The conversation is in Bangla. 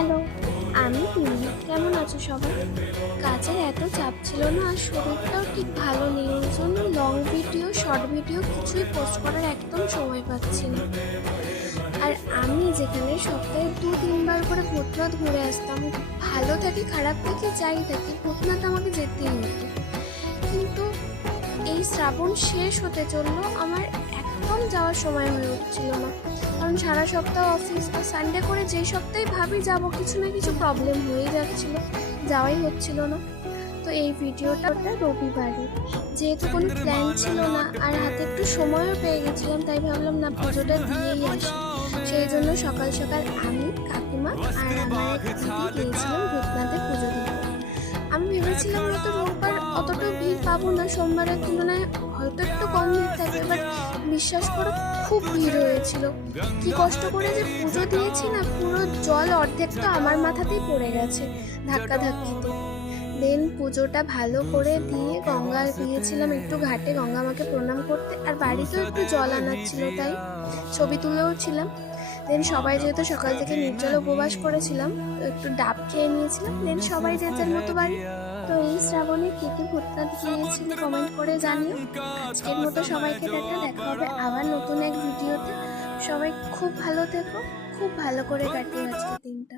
হ্যালো, আমি পিন্নি। কেমন আছো সবাই? কাজের এত চাপ ছিল না, আর শরীরটাও ঠিক ভালো নেই, ওই জন্য লং ভিডিও, শর্ট ভিডিও কিছুই পোস্ট করার একদম সময় পাচ্ছি না। আর আমি যেখানে সপ্তাহে 2-3 বার করে ভূতনাথ ঘুরে আসতাম, ভালো থাকি খারাপ থাকি যাই থাকি, ভূতনাথ আমাকে যেতেই হতো। কিন্তু এই শ্রাবণ শেষ হতে চললো, আমার একদম যাওয়ার সময় হয়ে উঠছিল না। কারণ সারা সপ্তাহ অফিস, আর সানডে করে যেই সপ্তাহে ভাবি যাব, কিছু না কিছু প্রবলেম হয়ে যাচ্ছিল, যাওয়াই হচ্ছিল না। তো এই ভিডিওটা রবিবারে, যেহেতু কোনো প্ল্যান ছিল না আর হাতে একটু সময়ও পেয়ে গেছিলাম, তাই ভাবলাম না পুজোটা দিয়েই আসি। সেই জন্য সকাল সকাল আমি, কাকিমা আর আমার দিদি গিয়েছিলাম ভূতনাথে পুজো দিতে। আমি ভেবেছিলাম হয়তো রোববার অতটাও ভিড় পাবো না, সোমবারের তুলনায় হয়তো একটু কম ভিড় থাকবে, বাট বিশ্বাস করো খুব ভিড় হয়েছিল। কি কষ্ট করে যে পুজো দিয়েছি না, পুরো জল অর্ধেকটা আমার মাথাতেই পড়ে গেছে ধাক্কা ধাক্কিতে। দেন পুজোটা ভালো করে দিয়ে গঙ্গা গিয়েছিলাম একটু ঘাটে, গঙ্গা আমাকে প্রণাম করতে, আর বাড়িতেও একটু জল আনার ছিল, তাই ছবি তুলেও ছিলাম। দেন সবাই যেহেতু সকাল থেকে নির্জল উপবাস করেছিলাম, তো একটু ডাব খেয়ে নিয়েছিলাম। দেন সবাই যে যার মতো বাড়ি। তো এই শ্রাবণে কে কে ভূতনাথ গিয়েছিল কমেন্ট করে জানিও। আজকের মতো সবাইকে দেখা হবে আবার নতুন এক ভিডিওতে। সবাই খুব ভালো থেকো, খুব ভালো করে কাটিয়ে আজকের দিনটা।